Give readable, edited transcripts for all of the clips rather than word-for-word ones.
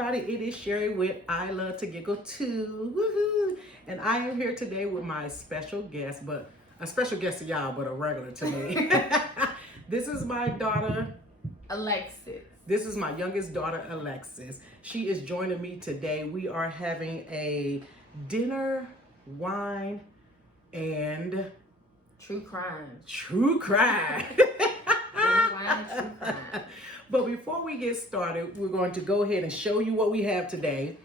everybody, it is Sherry with I Love to Giggle Too. Woohoo! And I am here today with my special guest, but a special guest to y'all, but a regular to me. This is my daughter, Alexis. This is my youngest daughter, Alexis. She is joining me today. We are having a dinner, wine, and True crime. true crime. Dinner, wine, and true crime. But before we get started, we're going to go ahead and show you what we have today.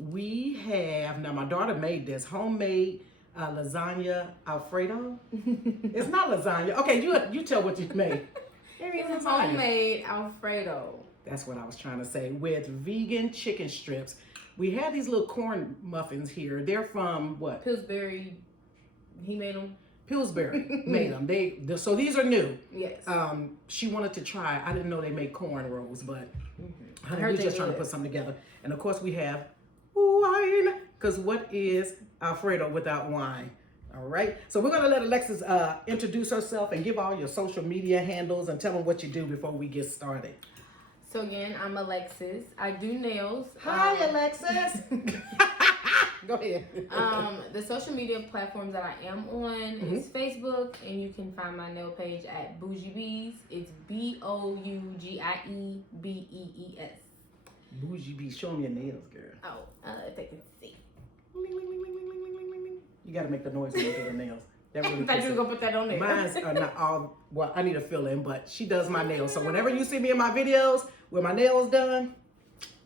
We have, now my daughter made this homemade lasagna Alfredo. It's not lasagna. Okay, you tell what you made. It's homemade Alfredo. That's what I was trying to say. With vegan chicken strips. We have these little corn muffins here. They're from what? Pillsbury. He made them. Pillsbury made them. So these are new. Yes. She wanted to try. I didn't know they made corn rolls, but honey, heard we're they just trying to did. put something together. And of course, we have wine. Because what is Alfredo without wine? All right. So we're gonna let Alexis introduce herself and give all your social media handles and tell them what you do before we get started. So again, I'm Alexis. I do nails. Hi, Alexis. Go ahead. The social media platforms that I am on is Facebook, and you can find my nail page at Bougiebees. It's Bougiebees. Bougiebees, show me your nails, girl. Oh, they can see. You gotta make the noise when you do the nails. That really I thought puts you were it. gonna put that on there. Mine's are not all, well, I need a fill in, but she does my nails. So whenever you see me in my videos with my nails done,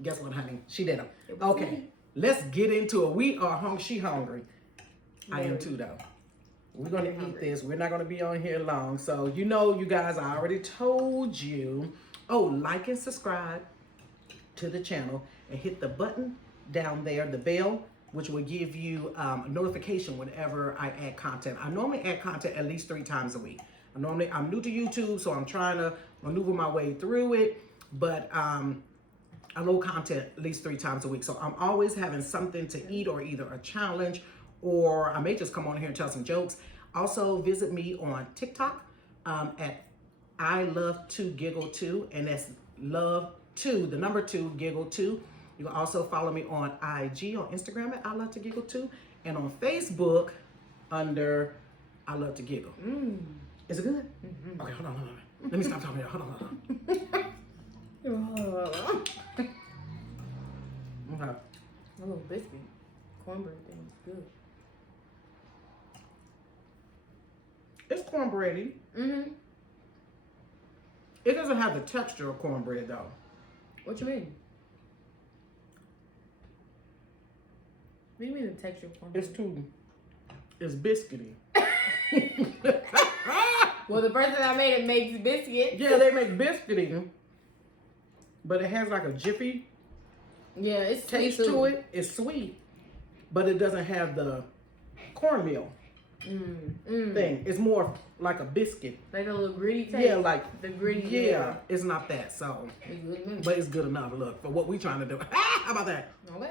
guess what, honey? She did them. Okay, let's get into it. We are hungry. She hungry. I am too, though. We're gonna eat this. We're not gonna be on here long. So you know, you guys, I already told you. Oh, like and subscribe to the channel and hit the button down there, the bell, which will give you a notification whenever I add content. I normally add content at least 3 times a week. I'm new to YouTube, so I'm trying to maneuver my way through it, but I load content at least 3 times a week. So I'm always having something to eat, or either a challenge, or I may just come on here and tell some jokes. Also visit me on TikTok at I Love to Giggle Too, and that's love 2, the number 2, giggle 2. You can also follow me on IG, on Instagram at I Love to Giggle Too, and on Facebook under I Love to Giggle. Is it good? Okay, hold on. Let me stop talking here. Hold on. Okay. A little biscuit. Cornbread thing is good. It's cornbready. It doesn't have the texture of cornbread though. What you mean? What do you mean the texture of cornbread? It's biscuity. Well, the person that made it makes biscuits. Yeah, they make biscuity, but it has like a jiffy Yeah, it's taste sweet to too. it. It's sweet, but it doesn't have the cornmeal thing. It's more like a biscuit. Like a little gritty taste. Yeah, like the gritty. Yeah, it's not that. So, It's good to me. but it's good enough. Look for what we trying to do. How about that? Okay.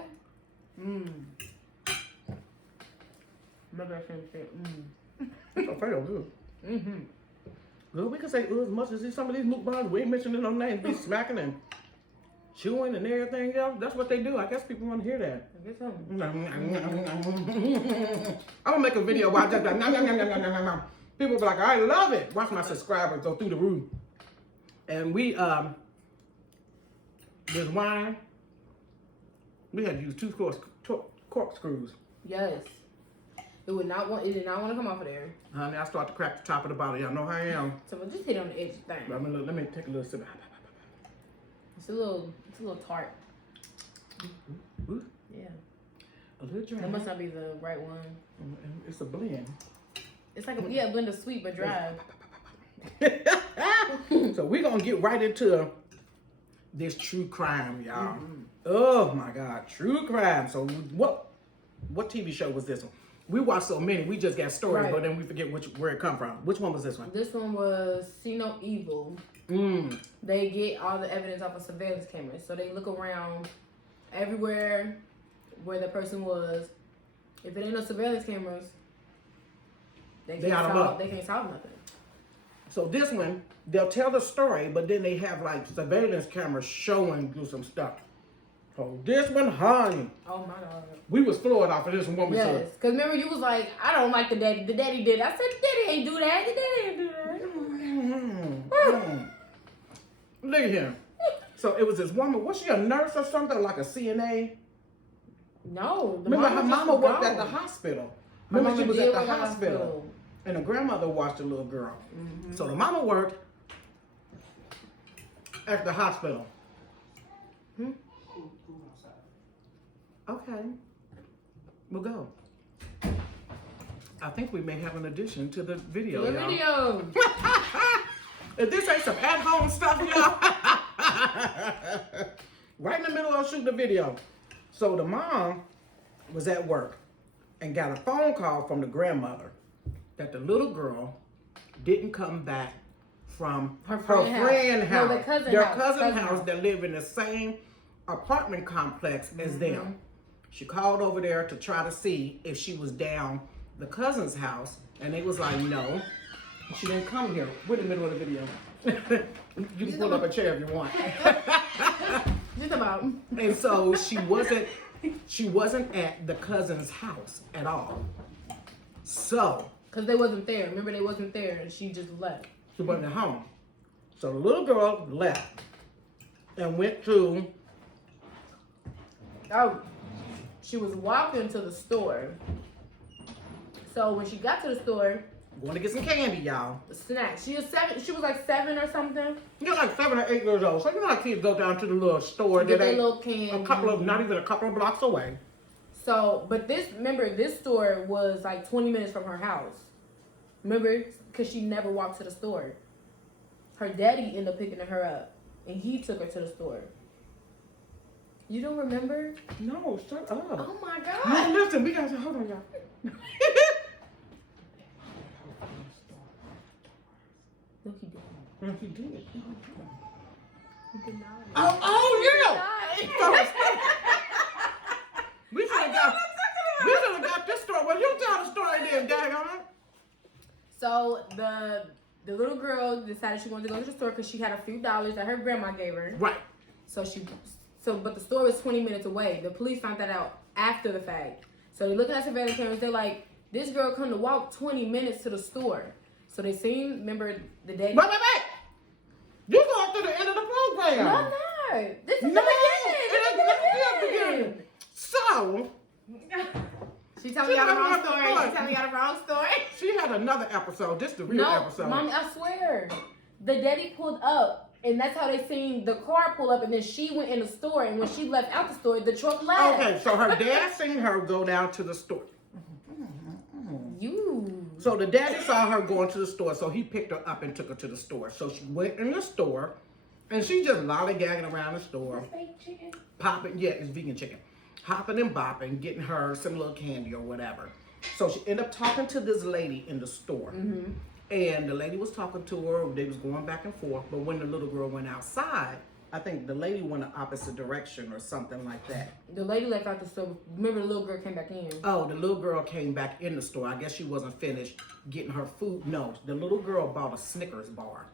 Maybe I shouldn't say. It's Alfredo good. Good. We can say as much as some of these mukbangs. We ain't mentioning no names. Be smacking and chewing and everything else. That's what they do. I guess people want to hear that. I guess so. I'm gonna make a video where I just like nom, nom, nom, nom, nom, nom, nom. People be like, I love it. Watch my subscribers go through the roof. And we this wine, we had to use 2 corkscrews. Yes. It did not want to come off of there. Honey, I start to crack the top of the bottle. Y'all know how I am. So we'll just hit on the edge thing. But let me take a little sip. It's a little tart. Ooh, Yeah. a little dry. That must not be the right one. It's a blend. It's like a blend of sweet but dry. So we're gonna get right into this true crime, y'all. Oh my God, true crime. So what TV show was this one? We watched so many, we just got stories, Right. but then we forget where it come from. Which one was this one? This one was See No Evil. They get all the evidence off of surveillance cameras. So they look around everywhere where the person was. If it ain't no surveillance cameras, they can't solve nothing. So this one, they'll tell the story, but then they have like surveillance cameras showing you some stuff. Oh, this one, honey. Oh my God. We was floored off of this one. Yes, because remember you was like, I don't like the daddy. The daddy did. I said the daddy ain't do that. The daddy ain't do that. Look at him. So it was this woman. Was she a nurse or something, like a CNA? No. Remember, her mama worked at the hospital. hospital. Her Remember, mama she was did at the work at the hospital. hospital. And the grandmother watched the little girl. So the mama worked at the hospital. Okay. We'll go. I think we may have an addition to the video, The y'all. video. If this ain't some at-home stuff, y'all. Right in the middle of shooting the video. So the mom was at work and got a phone call from the grandmother that the little girl didn't come back from her friend house. No, the cousin Their house. cousin house that live in the same apartment complex as them. She called over there to try to see if she was down the cousin's house, and they was like, no, she didn't come here. We're in the middle of the video. You can pull up a chair if you want. Just about. And so she wasn't at the cousin's house at all. So Because they wasn't there. Remember, they wasn't there, and she just left. she wasn't at home. So the little girl left and went to, Oh, she was walking to the store. So when she got to the store, going to get some candy, y'all. the snack. She was 7. She was like 7 or something. You're like 7 or 8 years old. So you know how kids go down to the little store Get that their ain't little candy. not even a couple of blocks away. So, but remember, this store was like 20 minutes from her house. Remember? Because she never walked to the store. Her daddy ended up picking her up, and he took her to the store. You don't remember? No, shut up. Oh my God. No, listen, we got to, hold on, y'all. No, he didn't. No, he did. He did not. Oh, yeah. He did So, not. we should have got this story. Well, you tell the story then, daggone. So the little girl decided she wanted to go to the store because she had a few dollars that her grandma gave her. Right. But the store was 20 minutes away. The police found that out after the fact. So they're looking at surveillance cameras. They're like, this girl come to walk 20 minutes to the store. So they seen, remember the day. Wait. You're going to the end of the program. No, I'm not. This is No, the it beginning. is So, She telling y'all the wrong story. She telling y'all the wrong story. she had another episode. This is the real episode. Mommy, I swear. The daddy pulled up, and that's how they seen the car pull up, and then she went in the store, and when she left out the store, the truck left. Okay, so her dad seen her go down to the store. So the daddy saw her going to the store, so he picked her up and took her to the store. So she went in the store, and she just lollygagging around the store. Fake chicken. Popping, yeah, it's vegan chicken. Hopping and bopping, getting her some little candy or whatever. So she ended up talking to this lady in the store. Mm-hmm. And the lady was talking to her, they was going back and forth, but when the little girl went outside, I think the lady went the opposite direction or something like that. The lady left out the store. Remember, the little girl came back in. Oh, the little girl came back in the store. I guess she wasn't finished getting her food. No, the little girl bought a Snickers bar.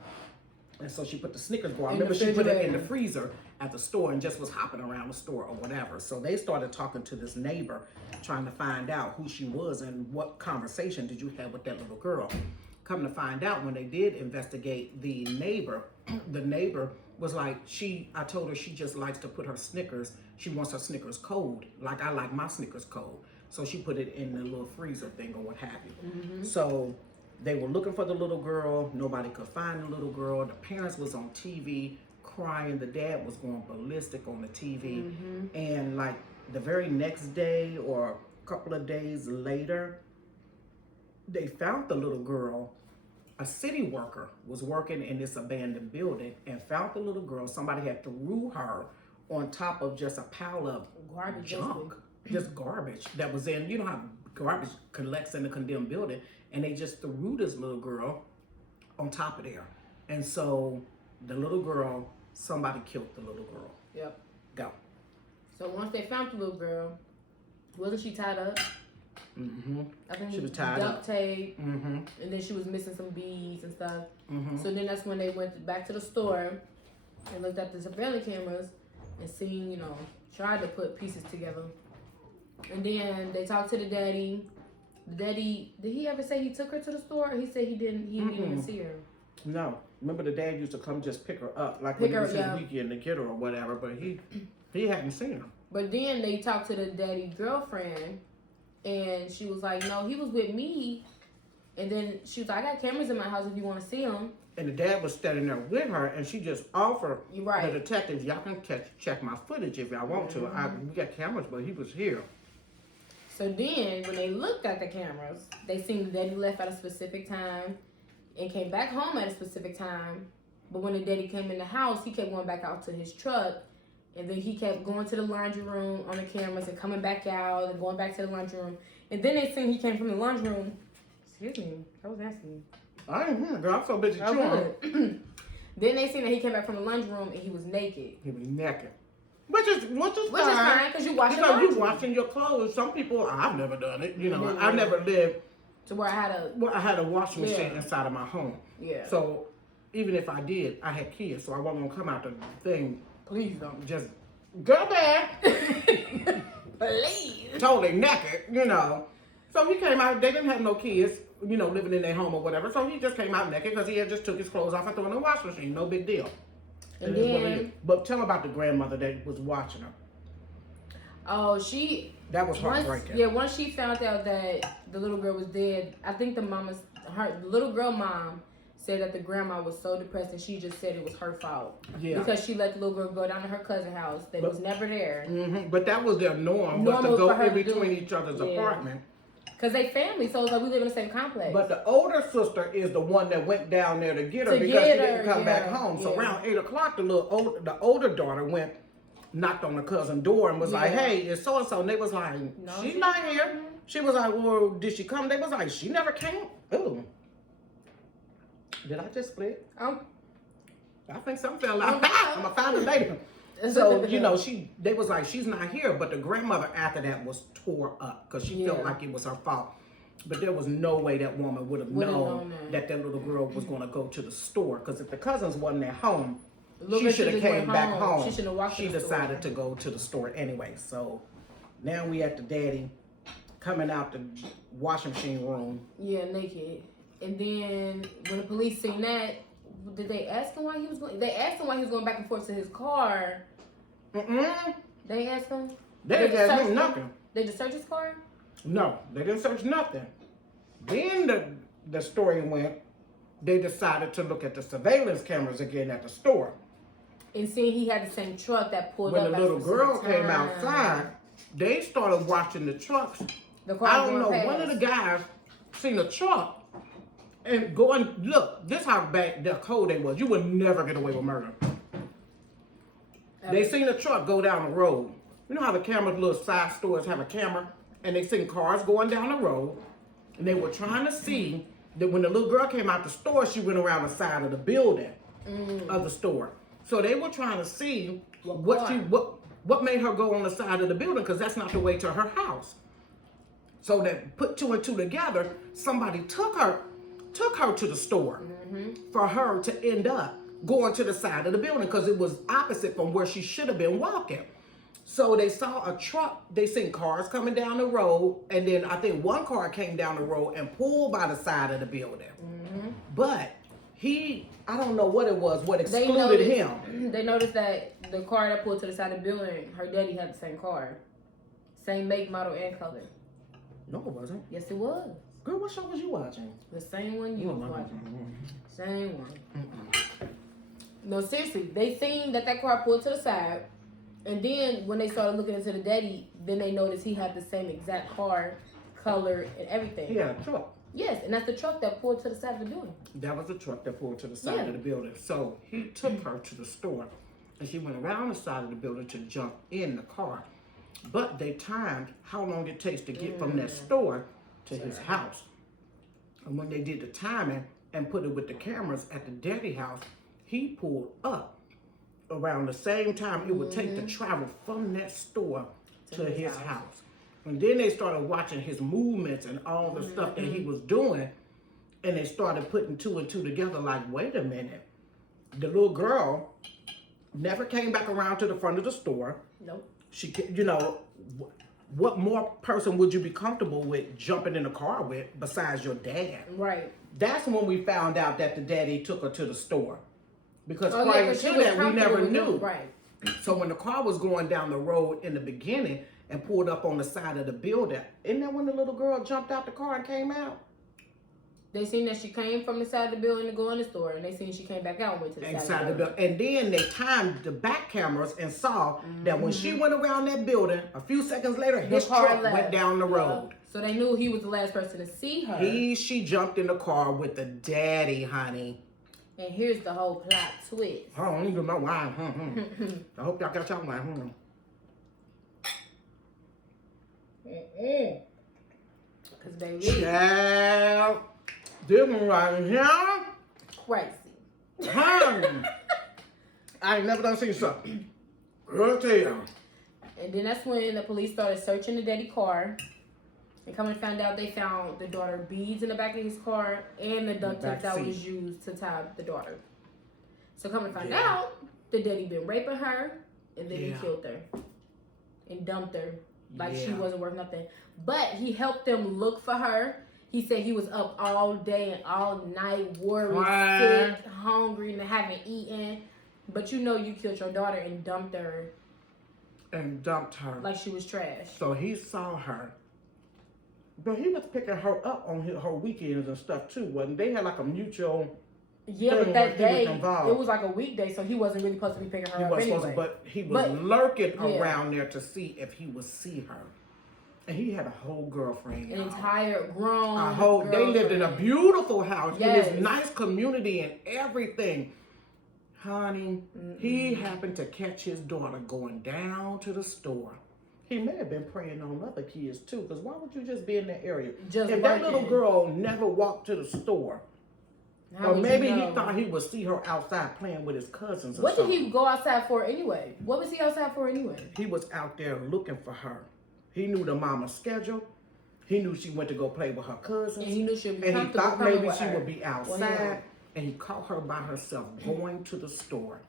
And so she put the Snickers bar, remember she put it in the freezer at the store and just was hopping around the store or whatever. So they started talking to this neighbor, trying to find out who she was and what conversation did you have with that little girl. Come to find out, when they did investigate the neighbor was like, I told her she just likes to put her Snickers, she wants her Snickers cold, like I like my Snickers cold. So she put it in the little freezer thing or what have you. Mm-hmm. So they were looking for the little girl. Nobody could find the little girl. The parents was on TV crying. The dad was going ballistic on the TV. Mm-hmm. And like the very next day or a couple of days later, they found the little girl. A city worker was working in this abandoned building and found the little girl. Somebody had threw her on top of just a pile of Garbage, junk, just garbage that was in, you know how garbage collects in a condemned building, and they just threw this little girl on top of there. And so the little girl, somebody killed the little girl. Yep. Go. So once they found the little girl, wasn't she tied up? Mm-hmm. I think She was tied duct up. tape, Mm-hmm. and then she was missing some beads and stuff. Mm-hmm. So then that's when they went back to the store and looked at the surveillance cameras and seen, tried to put pieces together. And then they talked to the daddy. The daddy, did he ever say he took her to the store? Or he said he didn't even see her. No. Remember the dad used to come just pick her up, like Pick when her, he was yeah. his weekend to get her or whatever, but he hadn't seen her. But then they talked to the daddy girlfriend, and she was like, no, he was with me. And then she was like, I got cameras in my house if you want to see them. And the dad was standing there with her, and she just offered Right. the detectives, y'all can check my footage if y'all want to. We got cameras, but he was here. So then, when they looked at the cameras, they seen the daddy left at a specific time and came back home at a specific time. But when the daddy came in the house, he kept going back out to his truck. And then he kept going to the laundry room on the cameras and coming back out and going back to the laundry room. And then they seen he came from the laundry room. Excuse me, I was asking you. I ain't hear, girl. I'm so busy chewing. Then they seen that he came back from the laundry room and he was naked. He was naked. Which is fine. Which is fine, because you washing Because you laundry. washing your clothes. Some people, I've never done it. You know, Mhm. I've never lived To where I had a washing machine inside of my home. Yeah. So even if I did, I had kids, so I wasn't gonna come out the thing. Please don't. Just go back. Please. Totally naked, you know. So he came out, they didn't have no kids, you know, living in their home or whatever. So he just came out naked because he had just took his clothes off and threw in the washing machine. No big deal. And It is what it then, is. But tell about the grandmother that was watching her. oh, That was heartbreaking. once she found out that the little girl was dead, I think the little girl mom said that the grandma was so depressed and she just said it was her fault. Yeah. Because she let the little girl go down to her cousin's house. They was never there. Mm-hmm. But that was their norm, was to Normal go for her in to do between it. each other's Yeah. apartment. Because they family, so it's like we live in the same complex. But the older sister is the one that went down there to get her To because get she didn't her, come back yeah, home. So yeah. around 8 o'clock, the older daughter went, knocked on the cousin door and was like, Yeah. hey, it's so-and-so. And they was like, No, she's she- not here. She was like, well, did she come? They was like, she never came. Ooh. Did I just split? Oh. I think something fell out. Okay. I'm going to find it later. So, you know, they was like, she's not here. But the grandmother after that was tore up because she felt like it was her fault. But there was no way that woman would have known that little girl was going to go to the store. Because if the cousins wasn't at home, she should have came back home. She should have walked to the store. Decided to go to the store anyway. So now we at the daddy coming out the washing machine room. Yeah, naked. And then when the police seen that, did they ask him why he was going? They asked him why he was going back and forth to his car. They asked him. They didn't ask him nothing. They just searched his car. No, they didn't search nothing. Then the story went. They decided to look at the surveillance cameras again at the store. And seeing he had the same truck that pulled up. When the little girl came outside, they started watching the trucks. The car I don't know. past. One of the guys seen a truck and going, look, this how bad the code they was. You would never get away with murder. They seen a truck go down the road. You know how the cameras, little side stores have a camera? And they seen cars going down the road. And they were trying to see that when the little girl came out the store, she went around the side of the building of the store. So they were trying to see what made her go on the side of the building, because that's not the way to her house. So that put two and two together, somebody took her to the store for her to end up going to the side of the building because it was opposite from where she should have been walking. So they saw a truck, they seen cars coming down the road, and then I think one car came down the road and pulled by the side of the building. But I don't know what it was, what excluded him. They noticed that the car that pulled to the side of the building, her daddy had the same car. Same make, model, and color. No, it wasn't. Yes, it was. Girl, what show was you watching? The same one you was watching. Same one. No, seriously. They seen that car pulled to the side. And then when they started looking into the daddy, then they noticed he had the same exact car, color, and everything. He had a truck. Yes, and that's the truck that pulled to the side of the building. That was the truck that pulled to the side of the building. So he took her to the store, and she went around the side of the building to jump in the car. But they timed how long it takes to get from that store to his house. And when they did the timing and put it with the cameras at the daddy house, he pulled up around the same time it would take to travel from that store to his house. And then they started watching his movements and all the stuff that he was doing. And they started putting two and two together like, wait a minute. The little girl never came back around to the front of the store. Nope. what more person would you be comfortable with jumping in a car with besides your dad? Right. That's when we found out that the daddy took her to the store. Because Oh, prior yeah, to she was that, we never comfortable with knew. them, right. So when the car was going down the road in the beginning and pulled up on the side of the building, isn't that when the little girl jumped out the car and came out? They seen that she came from the side of the building to go in the store, and they seen she came back out and went to the side of the building. And then they timed the back cameras and saw that when she went around that building, a few seconds later, his truck went down the road. So they knew he was the last person to see her. She jumped in the car with the daddy, honey. And here's the whole plot twist. Hold on, let me get my wine. I hope y'all got y'all wine. Cause baby, Child, this one right here. crazy. I ain't never done seen something. Girl, tell you. And then that's when the police started searching the daddy car. And coming to find out, they found the daughter beads in the back of his car and the duct tape that was used to tie the daughter. So coming to find out, the daddy been raping her, and then he killed her and dumped her like she wasn't worth nothing. But he helped them look for her. He said he was up all day and all night, worried, sick, hungry, and haven't eaten. But you know you killed your daughter and dumped her. Like she was trash. So he saw her. But he was picking her up on her weekends and stuff too, wasn't they? Had like a mutual. Yeah, but that day it was like a weekday, so he wasn't really supposed to be picking her up anyway. But he was lurking around there to see if he would see her, and he had a whole girlfriend. An entire grown. They lived in a beautiful house in this nice community and everything. Honey, he happened to catch his daughter going down to the store. He may have been preying on other kids too, because why would you just be in that area? If that little girl never walked to the store, or maybe he thought he would see her outside playing with his cousins or something. What did he go outside for anyway? What was he outside for anyway? He was out there looking for her. He knew the mama's schedule. He knew she went to go play with her cousins. And he knew she would be and he thought maybe she would be outside. Well, and he caught her by herself going to the store.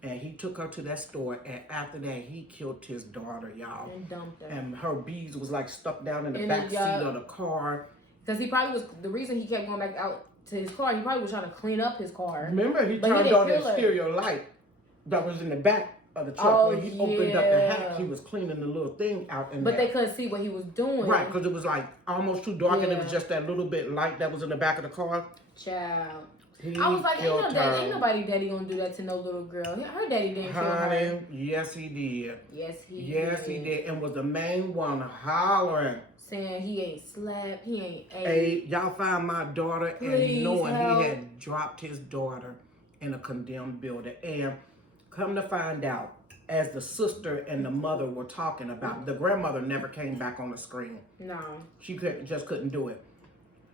And he took her to that store, and after that, he killed his daughter, y'all. And dumped her. And her beads was like stuck down in the back seat of the car. Because he probably was, the reason he kept going back out to his car, he probably was trying to clean up his car. Remember, he turned on the exterior light that was in the back of the truck. When he opened up the hatch, he was cleaning the little thing out in there. But they couldn't see what he was doing. Right, because it was like almost too dark, and it was just that little bit light that was in the back of the car. Child. I was like, ain't nobody daddy gonna do that to no little girl. Her daddy didn't kill her. Yes, he did. Yes, he did. And was the main one hollering. Saying he ain't slept, he ain't ate. Hey, y'all find my daughter, and knowing he had dropped his daughter in a condemned building. And come to find out, as the sister and the mother were talking about, the grandmother never came back on the screen. No. She just couldn't do it.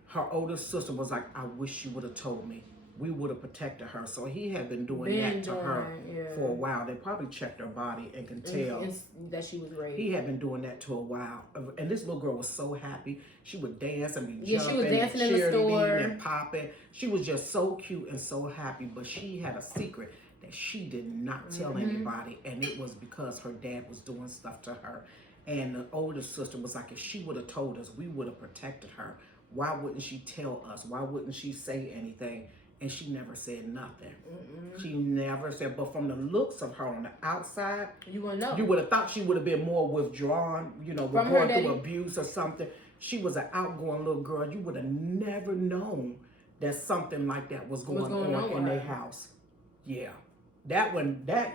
Her oldest sister was like, I wish you would have told me. We would have protected her. So he had been doing that to her for a while. They probably checked her body and can tell that she was raped. He had been doing that to a while. And this little girl was so happy. She would dance and be jumping she was dancing and in the store and popping. She was just so cute and so happy. But she had a secret that she did not tell anybody. And it was because her dad was doing stuff to her. And the oldest sister was like, if she would have told us, we would have protected her. Why wouldn't she tell us? Why wouldn't she say anything? And she never said nothing. She never said. But from the looks of her on the outside, you wouldn't know. You would have thought she would have been more withdrawn, going through abuse or something. She was an outgoing little girl. You would have never known that something like that was going on in their house. Yeah. That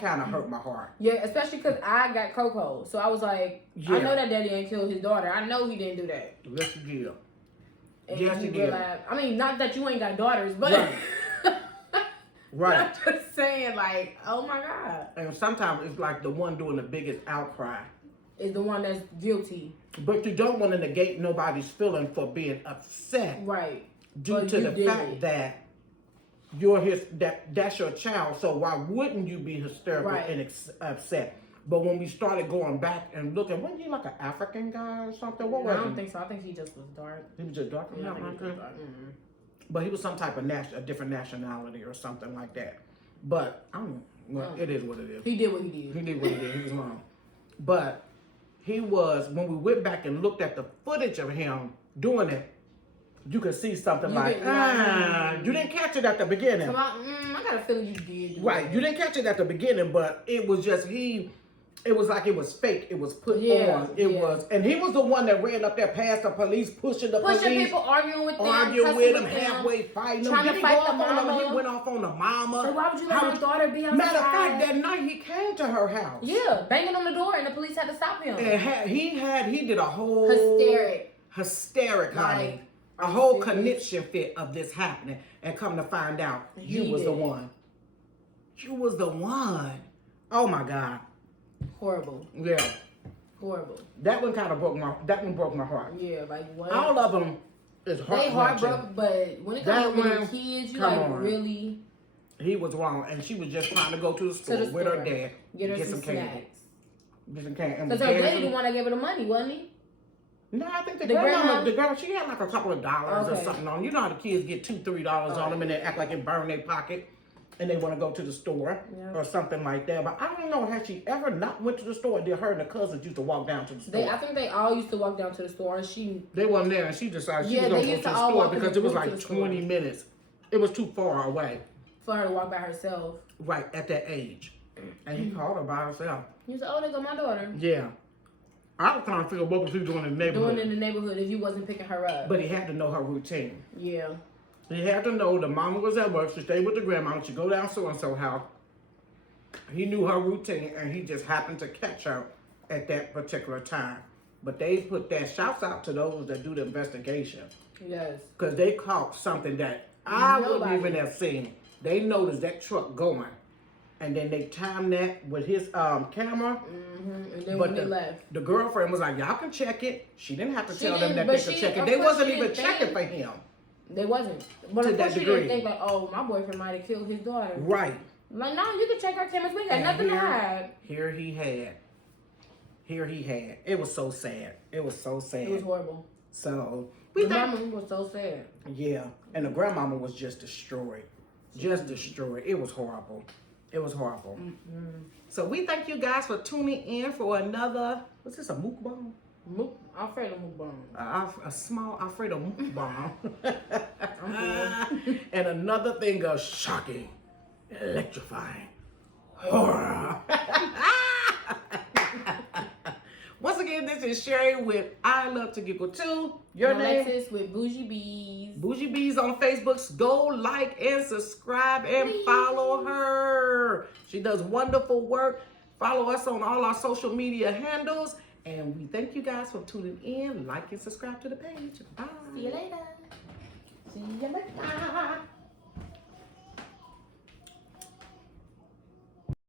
kind of hurt my heart. Yeah, especially because I got Coco. So I was like, I know that daddy ain't killed his daughter. I know he didn't do that. Yes, he did. And yes, you realize, I mean, not that you ain't got daughters, but right. I'm just saying, like, oh my God. And sometimes it's like the one doing the biggest outcry is the one that's guilty. But you don't want to negate nobody's feeling for being upset, right? Due to the fact that that's your child. So why wouldn't you be hysterical and upset? But when we started going back and looking, wasn't he like an African guy or something? What was he? I don't think so. I think he just was dark. He was just dark? Yeah, I think he was dark. But he was some type of a different nationality or something like that. But I don't know. Well, it is what it is. He did what he did. He did what he did. He was wrong. But he was, when we went back and looked at the footage of him doing it, you could see something like, you didn't catch it at the beginning. So I got a feeling you did. Right, you didn't catch it at the beginning, but it was just it was like it was fake. It was put on. It was, and he was the one that ran up there past the police, pushing police. People, arguing with them, halfway fighting them. Trying to fight the mama. He went off on the mama. So why would you let your daughter be outside? Matter of fact, that night he came to her house. Yeah, banging on the door, and the police had to stop him. And he did a whole hysteric, honey. A whole conniption fit of this happening, and come to find out, you was the one. You was the one. Oh my God. Horrible. Yeah. Horrible. That one kind of broke my heart. Yeah, like what? All of them is heart. They heartbroken, but when it comes to little kids, you like really. He was wrong, and she was just trying to go to the store with her dad, get some candy. Snacks. Get some candy. Because her daddy the one that gave her the money, wasn't he? No, I think the girl, she had like a couple of dollars or something on. You know how the kids get $2, $3 on them and they act like it burned their pocket and they want to go to the store or something like that. But I don't know, has she ever not went to the store? Did her and the cousins used to walk down to the store? I think they all used to walk down to the store, and they wasn't there, and she decided she was going to go to the store because it was like 20 minutes. It was too far away for her to walk by herself. Right, at that age. And he called her by herself. He said, "Oh, there go my daughter." Yeah. I was trying to figure out what was he doing in the neighborhood. Doing in the neighborhood if you wasn't picking her up. But he had to know her routine. Yeah. He had to know the mama was at work. She stayed with the grandma. She go down so-and-so house. He knew her routine, and he just happened to catch her at that particular time. But they put that. Shouts out to those that do the investigation. Yes. Because they caught something that I wouldn't even have seen. They noticed that truck going. And then they timed that with his camera. And then when they left, the girlfriend was like, "Y'all can check it." She didn't have to tell them that they could check it. They wasn't even checking for him. They wasn't. But of course she didn't think like, "Oh, my boyfriend might have killed his daughter." Right. Like, no, you can check our cameras. We got nothing to hide. Here he had. It was so sad. It was so sad. It was horrible. So the mama was so sad. Yeah, and the grandmama was just destroyed. Just destroyed. It was horrible. It was horrible. So we thank you guys for tuning in for another, what's this, a mukbang? Alfredo mukbang. A small Alfredo mukbang. And another thing of shocking, electrifying horror. Once again, this is Sherry with I Love to Giggle Too. Your name? Alexis with Bougiebees. Bougiebees on Facebook. Go like and subscribe and follow her. She does wonderful work. Follow us on all our social media handles. And we thank you guys for tuning in. Like and subscribe to the page. Bye. See you later. See you later.